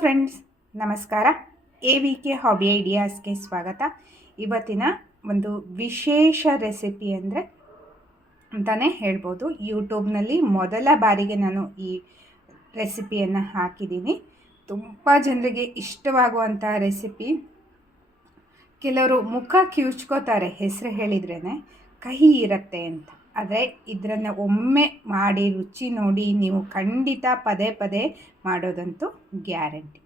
Friends ನಮಸ್ಕಾರ. A V K hobby ಐಡಿಯಾಸ್ಗೆ ಸ್ವಾಗತ. ಇವತ್ತಿನ ಒಂದು ವಿಶೇಷ ರೆಸಿಪಿ ಅಂದರೆ ಅಂತಲೇ ಹೇಳ್ಬೋದು. ಯೂಟ್ಯೂಬ್ನಲ್ಲಿ ಮೊದಲ ಬಾರಿಗೆ ನಾನು ಈ ರೆಸಿಪಿಯನ್ನು ಹಾಕಿದ್ದೀನಿ. ತುಂಬ ಜನರಿಗೆ ಇಷ್ಟವಾಗುವಂಥ ರೆಸಿಪಿ ಕೆಲವರು ಮುಖ ಕಿವುಚ್ಕೋತಾರೆ, ಹೆಸರು ಹೇಳಿದ್ರೇ ಕಹಿ ಇರುತ್ತೆ ಅಂತ. ಆದರೆ ಇದರನ್ನು ಒಮ್ಮೆ ಮಾಡಿ ರುಚಿ ನೋಡಿ ನೀವು ಖಂಡಿತ ಪದೇ ಪದೇ ಮಾಡೋದಂತೂ ಗ್ಯಾರಂಟಿ.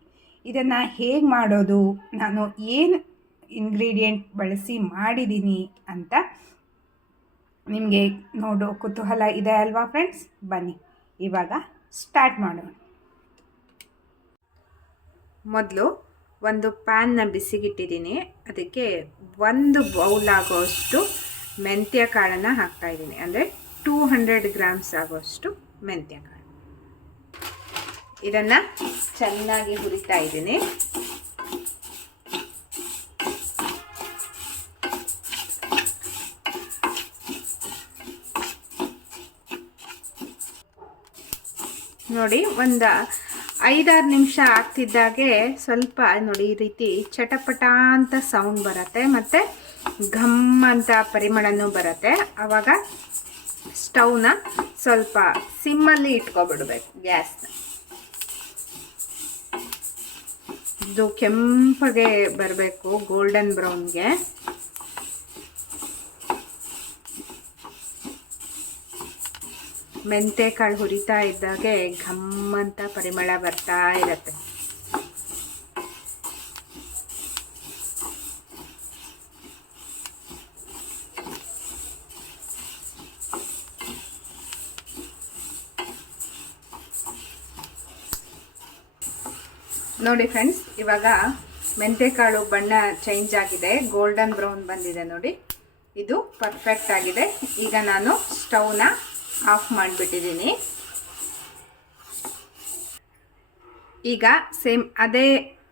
ಇದನ್ನು ಹೇಗೆ ಮಾಡೋದು? ನಾನು ಏನು ಇಂಗ್ರೀಡಿಯೆಂಟ್ ಬಳಸಿ ಮಾಡಿದ್ದೀನಿ ಅಂತ ನಿಮಗೆ ನೋಡೋ ಕುತೂಹಲ ಇದೆ ಅಲ್ವಾ ಫ್ರೆಂಡ್ಸ್ ಬನ್ನಿ, ಇವಾಗ ಸ್ಟಾರ್ಟ್ ಮಾಡೋಣ. ಮೊದಲು ಒಂದು ಪ್ಯಾನ್ನ ಬಿಸಿಗಿಟ್ಟಿದ್ದೀನಿ ಅದಕ್ಕೆ ಒಂದು ಬೌಲ್ ಆಗೋಷ್ಟು ಮೆಂತ್ಯ ಕಾಳನ್ನು ಹಾಕ್ತಾಯಿದ್ದೀನಿ ಅಂದರೆ ಟೂ ಹಂಡ್ರೆಡ್ ಗ್ರಾಮ್ಸ್ ಆಗೋಷ್ಟು ಮೆಂತ್ಯ ಕಾಳು. ಇದನ್ನು ಚೆನ್ನಾಗಿ ಹುರಿತಾ ಇದ್ದೀನಿ. ನೋಡಿ, ಒಂದು ಐದಾರು ನಿಮಿಷ ಆಗ್ತಿದ್ದಾಗೆ ಸ್ವಲ್ಪ ನೋಡಿ ಈ ರೀತಿ ಚಟಪಟ ಅಂತ ಸೌಂಡ್ ಬರುತ್ತೆ ಮತ್ತು ಘಮ್ ಅಂತ ಪರಿಮಳನೂ ಬರುತ್ತೆ. ಆವಾಗ ಸ್ಟವ್ನ ಸ್ವಲ್ಪ ಸಿಮ್ಮಲ್ಲಿ ಇಟ್ಕೊಬಿಡ್ಬೇಕು. ಗ್ಯಾಸ್ನ ಇದು ಕೆಂಪಗೆ ಬರಬೇಕು ಗೋಲ್ಡನ್ ಬ್ರೌನ್ಗೆ ಮೆಂತೆ ಕಾಳು ಹುರಿತಾ ಇದ್ದಾಗೆ ಘಮ್ಮಂತ ಪರಿಮಳ ಬರ್ತಾ ಇರತ್ತೆ. ನೋಡಿ ಫ್ರೆಂಡ್ಸ್ ಇವಾಗ ಮೆಂತೆಕಾಳು ಬಣ್ಣ ಚೇಂಜ್ ಆಗಿದೆ. ಗೋಲ್ಡನ್ ಬ್ರೌನ್ ಬಂದಿದೆ ನೋಡಿ. ಇದು ಪರ್ಫೆಕ್ಟ್ ಆಗಿದೆ. ಈಗ ನಾನು ಸ್ಟವ್ನ ಆಫ್ ಮಾಡಿಬಿಟ್ಟಿದ್ದೀನಿ. ಈಗ ಸೇಮ್ ಅದೇ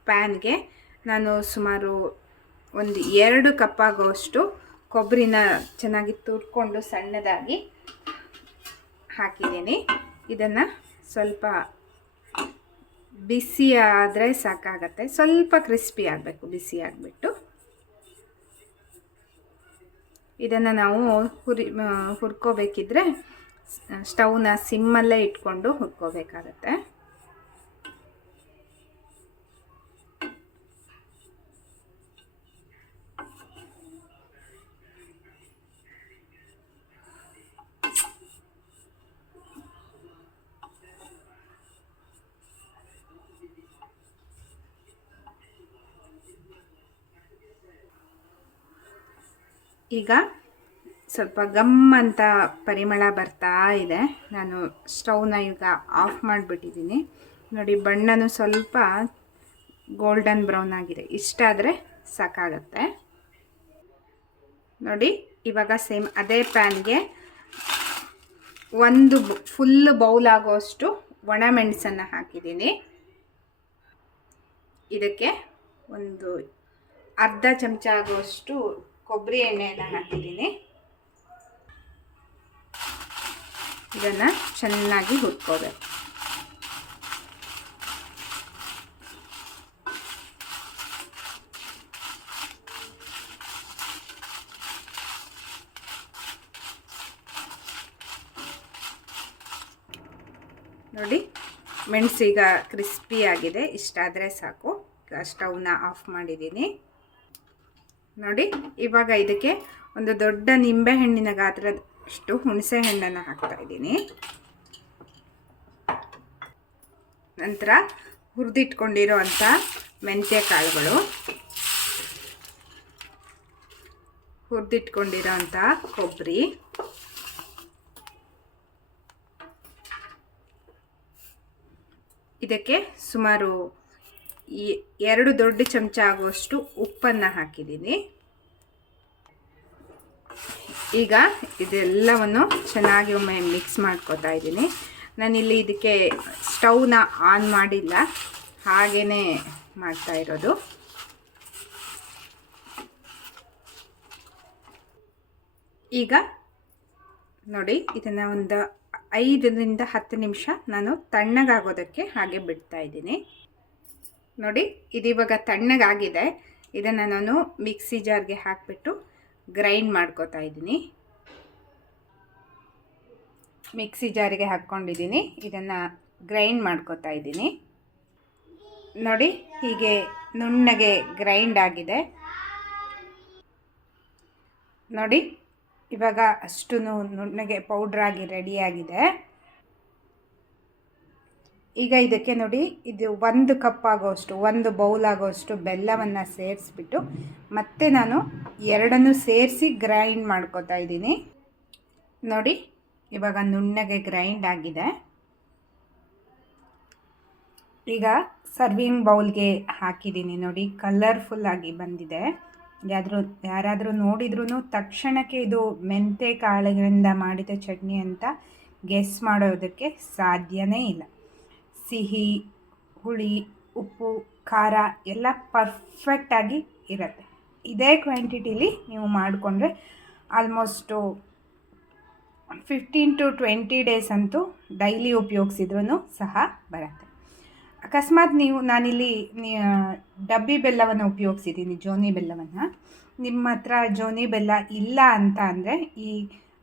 ಪ್ಯಾನ್ಗೆ ನಾನು ಸುಮಾರು ಒಂದು ಎರಡು ಕಪ್ ಆಗೋಷ್ಟು ಕೊಬ್ಬರಿನ ಚೆನ್ನಾಗಿ ತುರ್ಕೊಂಡು ಸಣ್ಣದಾಗಿ ಹಾಕಿದ್ದೀನಿ. ಇದನ್ನು ಸ್ವಲ್ಪ ಬಿಸಿ ಆದರೆ ಸಾಕಾಗತ್ತೆ. ಸ್ವಲ್ಪ ಕ್ರಿಸ್ಪಿ ಆಗಬೇಕು, ಬಿಸಿ ಆಗಿಬಿಟ್ಟು. ಇದನ್ನು ನಾವು ಹುರಿ, ಹುರ್ಕೋಬೇಕಿದ್ರೆ ಸ್ಟವ್ನ ಸಿಮ್ಮಲ್ಲೇ ಇಟ್ಕೊಂಡು ಹುರ್ಕೋಬೇಕಾಗತ್ತೆ. ಈಗ ಸ್ವಲ್ಪ ಗಮ್ ಅಂತ ಪರಿಮಳ ಬರ್ತಾ ಇದೆ. ನಾನು ಸ್ಟವ್ನ ಈಗ ಆಫ್ ಮಾಡಿಬಿಟ್ಟಿದ್ದೀನಿ. ನೋಡಿ, ಬಣ್ಣನೂ ಸ್ವಲ್ಪ ಗೋಲ್ಡನ್ ಬ್ರೌನ್ ಆಗಿದೆ. ಇಷ್ಟಾದರೆ ಸಾಕಾಗತ್ತೆ. ನೋಡಿ, ಇವಾಗ ಸೇಮ್ ಅದೇ ಪ್ಯಾನ್ಗೆ ಒಂದು ಫುಲ್ ಬೌಲ್ ಆಗೋಷ್ಟು ಒಣ ಮೆಣಸನ್ನು ಹಾಕಿದ್ದೀನಿ. ಇದಕ್ಕೆ ಒಂದು ಅರ್ಧ ಚಮಚ ಆಗುವಷ್ಟು ಕೊಬ್ಬರಿ ಎಣ್ಣೆಯನ್ನು ಹಾಕಿದ್ದೀನಿ. ಇದನ್ನು ಚೆನ್ನಾಗಿ ಹುರ್ಕೋಬೇಕು ನೋಡಿ ಮೆಣಸೀಗ ಕ್ರಿಸ್ಪಿ ಆಗಿದೆ. ಇಷ್ಟಾದರೆ ಸಾಕು. ಸ್ಟವ್ನ ಆಫ್ ಮಾಡಿದ್ದೀನಿ. ನೋಡಿ, ಇವಾಗ ಇದಕ್ಕೆ ಒಂದು ದೊಡ್ಡ ನಿಂಬೆ ಹಣ್ಣಿನ ಗಾತ್ರದಷ್ಟು ಹುಣಸೆ ಹಣ್ಣನ್ನು ಹಾಕ್ತಾ ಇದ್ದೀನಿ. ನಂತರ ಹುರಿದಿಟ್ಕೊಂಡಿರೋ ಅಂಥ ಮೆಂತ್ಯ ಕಾಳುಗಳು ಹುರಿದಿಟ್ಕೊಂಡಿರೋ ಅಂಥ ಕೊಬ್ಬರಿ. ಇದಕ್ಕೆ ಸುಮಾರು ಎರಡು ದೊಡ್ಡ ಚಮಚ ಆಗುವಷ್ಟು ಉಪ್ಪನ್ನು ಹಾಕಿದ್ದೀನಿ. ಈಗ ಇದೆಲ್ಲವನ್ನು ಚೆನ್ನಾಗಿ ಒಮ್ಮೆ ಮಿಕ್ಸ್ ಮಾಡ್ಕೋತಾ ಇದ್ದೀನಿ. ನಾನಿಲ್ಲಿ ಇದಕ್ಕೆ ಸ್ಟವ್ನ ಆನ್ ಮಾಡಿಲ್ಲ. ಹಾಗೇ ಮಾಡ್ತಾ ಇರೋದು. ಈಗ ನೋಡಿ, ಇದನ್ನು ಒಂದು ಐದರಿಂದ ಹತ್ತು ನಿಮಿಷ ನಾನು ತಣ್ಣಗಾಗೋದಕ್ಕೆ ಹಾಗೆ ಬಿಡ್ತಾ ಇದ್ದೀನಿ. ನೋಡಿ ಇದಿವಾಗ ತಣ್ಣಗಾಗಿದೆ. ಇದನ್ನು ನಾನು ಮಿಕ್ಸಿ ಜಾರ್ಗೆ ಹಾಕಿಬಿಟ್ಟು ಗ್ರೈಂಡ್ ಮಾಡ್ಕೋತಾ ಇದ್ದೀನಿ. ಮಿಕ್ಸಿ ಜಾರಿಗೆ ಹಾಕ್ಕೊಂಡಿದ್ದೀನಿ. ಇದನ್ನು ಗ್ರೈಂಡ್ ಮಾಡ್ಕೋತಾ ಇದ್ದೀನಿ. ನೋಡಿ, ಹೀಗೆ ನುಣ್ಣಗೆ ಗ್ರೈಂಡ್ ಆಗಿದೆ. ನೋಡಿ, ಇವಾಗ ಅಷ್ಟು ನುಣ್ಣಗೆ ಪೌಡ್ರಾಗಿ ರೆಡಿಯಾಗಿದೆ ಈಗ ಇದಕ್ಕೆ ನೋಡಿ, ಇದು ಒಂದು ಕಪ್ ಆಗೋಷ್ಟು, ಒಂದು ಬೌಲ್ ಆಗೋಷ್ಟು ಬೆಲ್ಲವನ್ನು ಸೇರಿಸ್ಬಿಟ್ಟು ಮತ್ತೆ ನಾನು ಎರಡನ್ನು ಸೇರಿಸಿ ಗ್ರೈಂಡ್ ಮಾಡ್ಕೋತಾ ಇದ್ದೀನಿ. ನೋಡಿ, ಇವಾಗ ನುಣ್ಣಗೆ ಗ್ರೈಂಡ್ ಆಗಿದೆ. ಈಗ ಸರ್ವಿಂಗ್ ಬೌಲ್ಗೆ ಹಾಕಿದ್ದೀನಿ. ನೋಡಿ ಕಲರ್ಫುಲ್ಲಾಗಿ ಬಂದಿದೆ. ಯಾರಾದರೂ ಯಾರಾದರೂ ನೋಡಿದ್ರೂ ತಕ್ಷಣಕ್ಕೆ ಇದು ಮೆಂತೆ ಕಾಳುಗಳಿಂದ ಮಾಡಿದ ಚಟ್ನಿ ಅಂತ ಗೆಸ್ ಮಾಡೋದಕ್ಕೆ ಸಾಧ್ಯವೇ ಇಲ್ಲ. ಸಿಹಿ, ಹುಳಿ, ಉಪ್ಪು, ಖಾರ ಎಲ್ಲ ಪರ್ಫೆಕ್ಟಾಗಿ ಇರುತ್ತೆ. ಇದೇ ಕ್ವಾಂಟಿಟಿಲಿ ನೀವು ಮಾಡಿಕೊಂಡ್ರೆ almost fifteen to twenty days ಅಂತೂ ಡೈಲಿ ಉಪಯೋಗಿಸಿದ್ರೂ ಸಹ ಬರುತ್ತೆ. ಅಕಸ್ಮಾತ್ ನೀವು, ನಾನಿಲ್ಲಿ ಡಬ್ಬಿ ಬೆಲ್ಲವನ್ನು ಉಪಯೋಗಿಸಿದ್ದೀನಿ, ಜೋನಿ ಬೆಲ್ಲವನ್ನು. ನಿಮ್ಮ ಹತ್ರ ಜೋನಿ ಬೆಲ್ಲ ಇಲ್ಲ ಅಂತ ಅಂದರೆ ಈ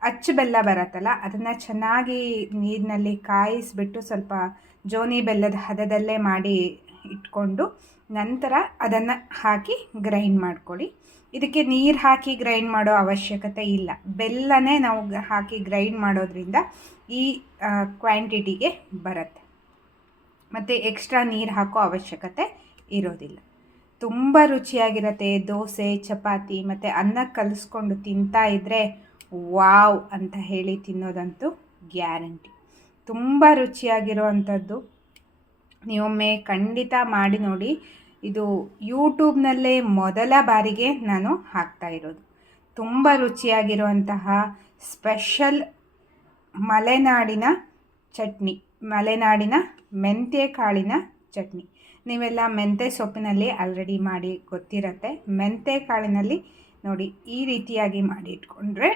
ಅಚ್ಚು ಬೆಲ್ಲ ಬರುತ್ತಲ್ಲ, ಅದನ್ನು ಚೆನ್ನಾಗಿ ನೀರಿನಲ್ಲಿ ಕಾಯಿಸಿಬಿಟ್ಟು ಸ್ವಲ್ಪ ಜೋನಿ ಬೆಲ್ಲದ ಹದದಲ್ಲೇ ಮಾಡಿ ಇಟ್ಕೊಂಡು ನಂತರ ಅದನ್ನು ಹಾಕಿ ಗ್ರೈಂಡ್ ಮಾಡ್ಕೊಳ್ಳಿ. ಇದಕ್ಕೆ ನೀರು ಹಾಕಿ ಗ್ರೈಂಡ್ ಮಾಡೋ ಅವಶ್ಯಕತೆ ಇಲ್ಲ. ಬೆಲ್ಲನೇ ನಾವು ಹಾಕಿ ಗ್ರೈಂಡ್ ಮಾಡೋದ್ರಿಂದ ಈ ಕ್ವಾಂಟಿಟಿಗೆ ಬರುತ್ತೆ. ಮತ್ತು ಎಕ್ಸ್ಟ್ರಾ ನೀರು ಹಾಕೋ ಅವಶ್ಯಕತೆ ಇರೋದಿಲ್ಲ. ತುಂಬ ರುಚಿಯಾಗಿರುತ್ತೆ ದೋಸೆ, ಚಪಾತಿ ಮತ್ತು ಅನ್ನ ಕಲಿಸ್ಕೊಂಡು ತಿಂತಾ ಇದ್ದರೆ ವಾವ್ ಅಂತ ಹೇಳಿ ತಿನ್ನೋದಂತೂ ಗ್ಯಾರಂಟಿ. ತುಂಬ ರುಚಿಯಾಗಿರುವಂಥದ್ದು. ನೀವೊಮ್ಮೆ ಖಂಡಿತ ಮಾಡಿ ನೋಡಿ. ಇದು ಯೂಟ್ಯೂಬ್ನಲ್ಲೇ ಮೊದಲ ಬಾರಿಗೆ ನಾನು ಹಾಕ್ತಾ ಇರೋದು. ತುಂಬ ರುಚಿಯಾಗಿರುವಂತಹ ಸ್ಪೆಷಲ್ ಮಲೆನಾಡಿನ ಚಟ್ನಿ, ಮಲೆನಾಡಿನ ಮೆಂತ್ಯ ಕಾಳಿನ ಚಟ್ನಿ. ನೀವೆಲ್ಲ ಮೆಂತ್ಯ ಸೊಪ್ಪಿನಲ್ಲಿ ಆಲ್ರೆಡಿ ಮಾಡಿ ಗೊತ್ತಿರತ್ತೆ. ಮೆಂತೆ ಕಾಳಿನಲ್ಲಿ ನೋಡಿ, ಈ ರೀತಿಯಾಗಿ ಮಾಡಿ ಇಟ್ಕೊಂಡ್ರೆ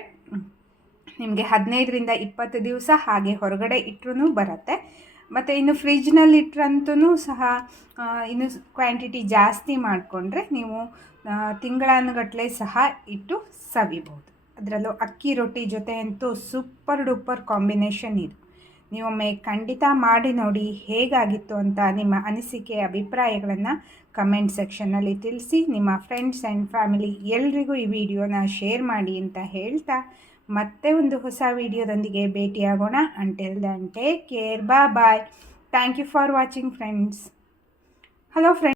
ನಿಮಗೆ ಹದಿನೈದರಿಂದ ಇಪ್ಪತ್ತು ದಿವಸ ಹಾಗೆ ಹೊರಗಡೆ ಇಟ್ಟರೂ ಬರುತ್ತೆ. ಮತ್ತು ಇನ್ನು ಫ್ರಿಜ್ನಲ್ಲಿ ಇಟ್ಟರಂತೂ ಸಹ ಇನ್ನು ಕ್ವಾಂಟಿಟಿ ಜಾಸ್ತಿ ಮಾಡಿಕೊಂಡ್ರೆ ನೀವು ತಿಂಗಳಾನುಗಟ್ಟಲೆ ಸಹ ಇಟ್ಟು ಸವಿಬೋದು. ಅದರಲ್ಲೂ ಅಕ್ಕಿ ರೊಟ್ಟಿ ಜೊತೆ ಅಂತೂ ಸೂಪರ್ ಡೂಪರ್ ಕಾಂಬಿನೇಷನ್ ಇದು. ನೀವೊಮ್ಮೆ ಖಂಡಿತ ಮಾಡಿ ನೋಡಿ ಹೇಗಾಗಿತ್ತು ಅಂತ ನಿಮ್ಮ ಅನಿಸಿಕೆ, ಅಭಿಪ್ರಾಯಗಳನ್ನು ಕಮೆಂಟ್ ಸೆಕ್ಷನ್ನಲ್ಲಿ ತಿಳಿಸಿ. ನಿಮ್ಮ ಫ್ರೆಂಡ್ಸ್ ಆ್ಯಂಡ್ ಫ್ಯಾಮಿಲಿ ಎಲ್ರಿಗೂ ಈ ವಿಡಿಯೋನ ಶೇರ್ ಮಾಡಿ ಅಂತ ಹೇಳ್ತಾ ಮತ್ತೆ ಒಂದು ಹೊಸ ವಿಡಿಯೋದೊಂದಿಗೆ ಭೇಟಿಯಾಗೋಣ. ಅಂಟಿಲ್ ದಂಟೆ ಕೇರ್ ಬಾ bye thank you for watching friends hello friends